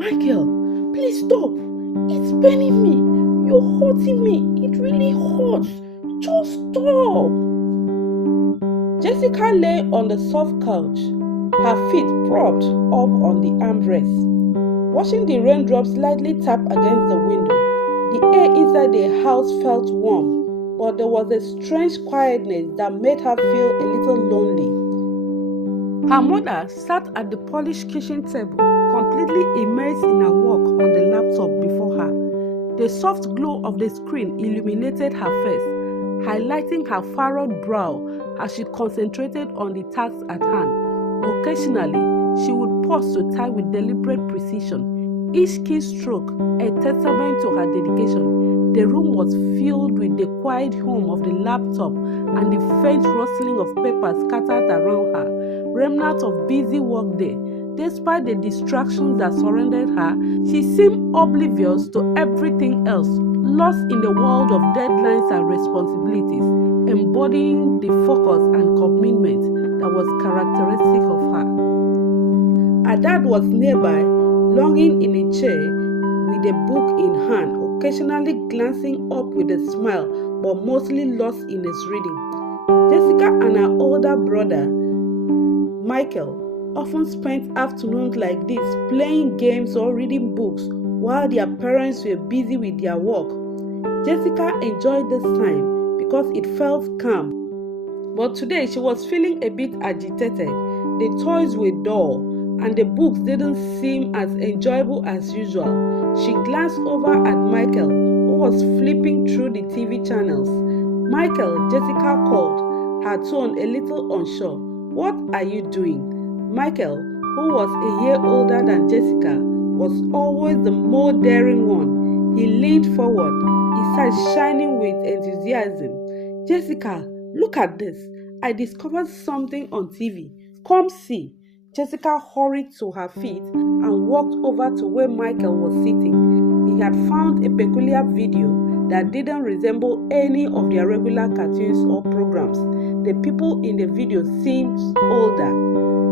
Michael, please stop. It's paining me. You're hurting me. It really hurts. Just stop. Jessica lay on the soft couch, her feet propped up on the armrest, watching the raindrops lightly tap against the window. The air inside the house felt warm, but there was a strange quietness that made her feel a little lonely. Her mother sat at the polished kitchen table, completely immersed in her work on the laptop before her. The soft glow of the screen illuminated her face, highlighting her furrowed brow as she concentrated on the task at hand. Occasionally, she would pause to type with deliberate precision, each keystroke a testament to her dedication. The room was filled with the quiet hum of the laptop and the faint rustling of papers scattered around her, remnants of busy workday. Despite the distractions that surrounded her, she seemed oblivious to everything else, lost in a world of deadlines and responsibilities, embodying the focus and commitment that was characteristic of her. Her dad was nearby, lounging in a chair with a book in hand, occasionally glancing up with a smile, but mostly lost in his reading. Jessica and her older brother, Michael, often spent afternoons like this playing games or reading books while their parents were busy with their work. Jessica enjoyed this time because it felt calm. But today she was feeling a bit agitated. The toys were dull and the books didn't seem as enjoyable as usual. She glanced over at Michael, who was flipping through the TV channels. Michael, Jessica called, her tone a little unsure. What are you doing? Michael, who was a year older than Jessica, was always the more daring one. He leaned forward, his eyes shining with enthusiasm. Jessica, look at this. I discovered something on TV. Come see. Jessica hurried to her feet and walked over to where Michael was sitting. He had found a peculiar video that didn't resemble any of their regular cartoons or programs. The people in the video seemed older.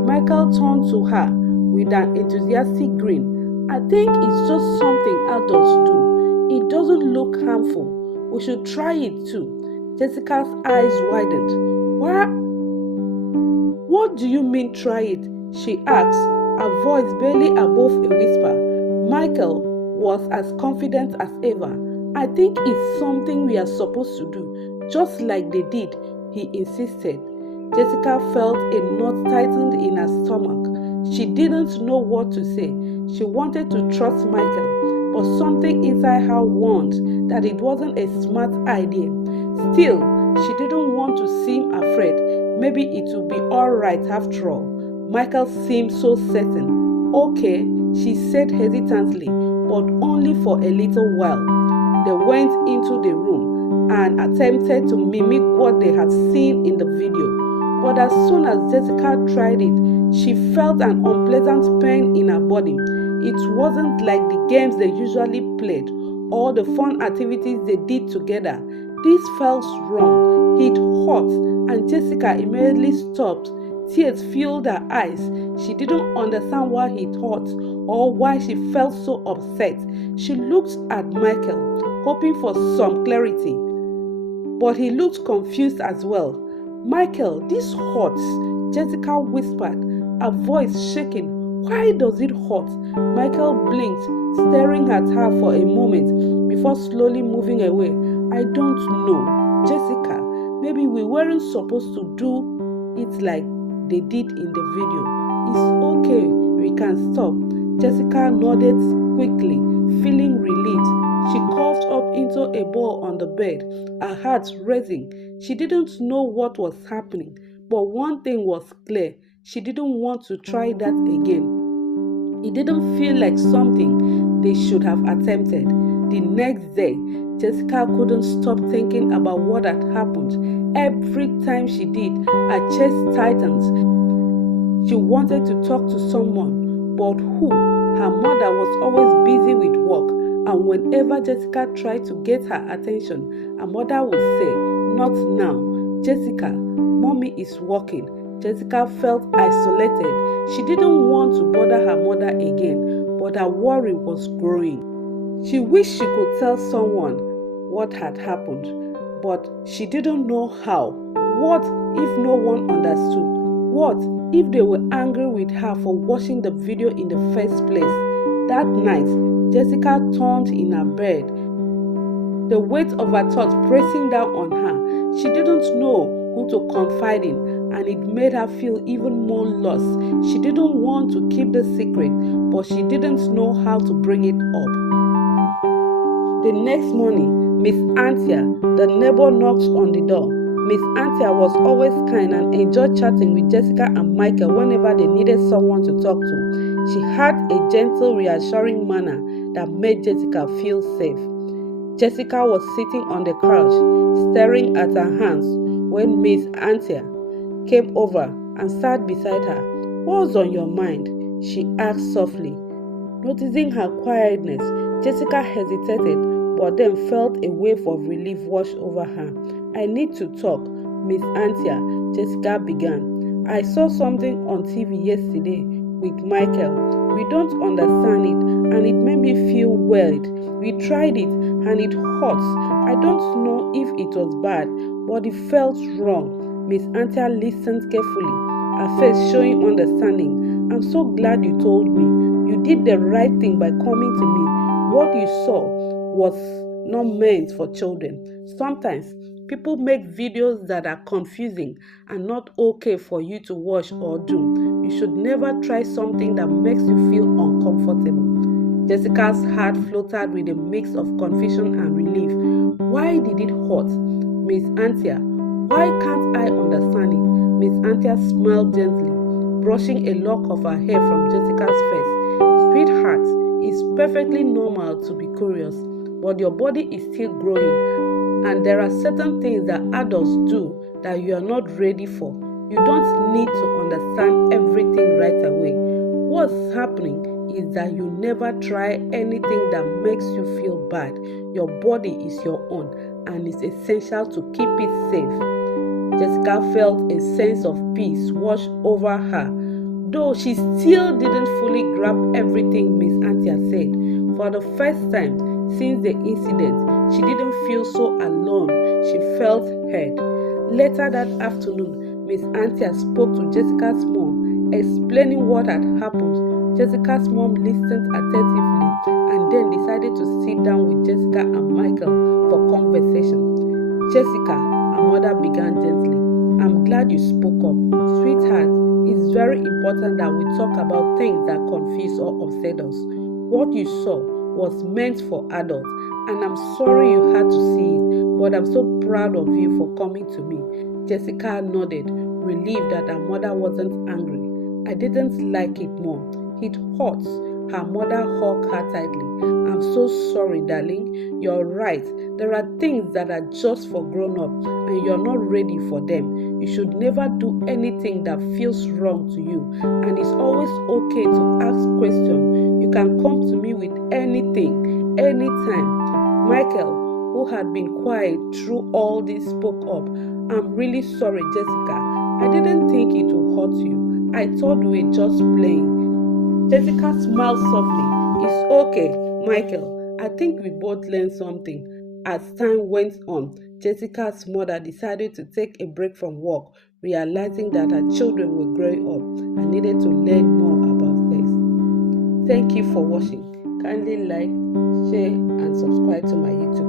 Michael turned to her with an enthusiastic grin. I think it's just something adults do. It doesn't look harmful. We should try it too. Jessica's eyes widened. What do you mean try it? She asked, her voice barely above a whisper. Michael was as confident as ever. I think it's something we are supposed to do, just like they did, he insisted. Jessica felt a knot tightened in her stomach. She didn't know what to say. She wanted to trust Michael, but something inside her warned that it wasn't a smart idea. Still, she didn't want to seem afraid. Maybe it would be all right after all. Michael seemed so certain. Okay, she said hesitantly, but only for a little while. They went into the room and attempted to mimic what they had seen in the video. But as soon as Jessica tried it, she felt an unpleasant pain in her body. It wasn't like the games they usually played or the fun activities they did together. This felt wrong. It hurt, and Jessica immediately stopped. Tears filled her eyes. She didn't understand why it hurt or why she felt so upset. She looked at Michael, hoping for some clarity, but he looked confused as well. Michael, this hurts, Jessica whispered, her voice shaking. Why does it hurt? Michael blinked, staring at her for a moment before slowly moving away. I don't know, Jessica. Maybe we weren't supposed to do it like they did in the video. It's okay, we can stop. Jessica nodded quickly, feeling relieved. She coughed up into a ball on the bed, her heart racing. She didn't know what was happening, but one thing was clear. She didn't want to try that again. It didn't feel like something they should have attempted. The next day, Jessica couldn't stop thinking about what had happened. Every time she did, her chest tightened. She wanted to talk to someone, but who? Her mother was always busy with work, and whenever Jessica tried to get her attention, her mother would say, "Not now, Jessica, mommy is working." Jessica felt isolated. She didn't want to bother her mother again, but her worry was growing. She wished she could tell someone what had happened, but she didn't know how. What if no one understood? What if they were angry with her for watching the video in the first place? That night, Jessica turned in her bed, the weight of her thoughts pressing down on her. She didn't know who to confide in, and it made her feel even more lost. She didn't want to keep the secret, but she didn't know how to bring it up. The next morning, Miss Anthea, the neighbor, knocked on the door. Miss Anthea was always kind and enjoyed chatting with Jessica and Michael whenever they needed someone to talk to. She had a gentle, reassuring manner that made Jessica feel safe. Jessica was sitting on the couch, staring at her hands, when Miss Anthea came over and sat beside her. "What's on your mind?" she asked softly. Noticing her quietness, Jessica hesitated, but then felt a wave of relief wash over her. "I need to talk, Miss Anthea," Jessica began. "I saw something on TV yesterday with Michael. We don't understand it, and it made me feel weird. We tried it, and it hurts. I don't know if it was bad, but it felt wrong." Miss Anthea listened carefully, her face showing understanding. "I'm so glad you told me. You did the right thing by coming to me. What you saw was not meant for children. Sometimes people make videos that are confusing and not okay for you to watch or do. You should never try something that makes you feel uncomfortable." Jessica's heart fluttered with a mix of confusion and relief. Why did it hurt? Miss Anthea, why can't I understand it? Miss Anthea smiled gently, brushing a lock of her hair from Jessica's face. "Sweetheart, it's perfectly normal to be curious, but your body is still growing, and there are certain things that adults do that you are not ready for. You don't need to understand everything right away. What's happening is that you never try anything that makes you feel bad. Your body is your own, and it's essential to keep it safe." Jessica felt a sense of peace wash over her, though she still didn't fully grasp everything Miss Anthea said. For the first time since the incident, she didn't feel so alone. She felt heard. Later that afternoon, Miss Anthea spoke to Jessica's mom, explaining what had happened. Jessica's mom listened attentively and then decided to sit down with Jessica and Michael for conversation. "Jessica," her mother began gently, "I'm glad you spoke up. Sweetheart, it's very important that we talk about things that confuse or upset us. What you saw was meant for adults, and I'm sorry you had to see it, but I'm so proud of you for coming to me." Jessica nodded, relieved that her mother wasn't angry. "I didn't like it more. It hurts." Her mother hugged her tightly. "I'm so sorry, darling. You're right. There are things that are just for grown-ups, and you're not ready for them. You should never do anything that feels wrong to you, and it's always okay to ask questions. You can come to me with anything, anytime." Michael, who had been quiet through all this, spoke up. "I'm really sorry, Jessica. I didn't think it would hurt you. I thought we were just playing." Jessica smiled softly. "It's okay, Michael. I think we both learned something." As time went on, Jessica's mother decided to take a break from work, realizing that her children were growing up and needed to learn more about sex. Thank you for watching. Kindly like, share, and subscribe to my YouTube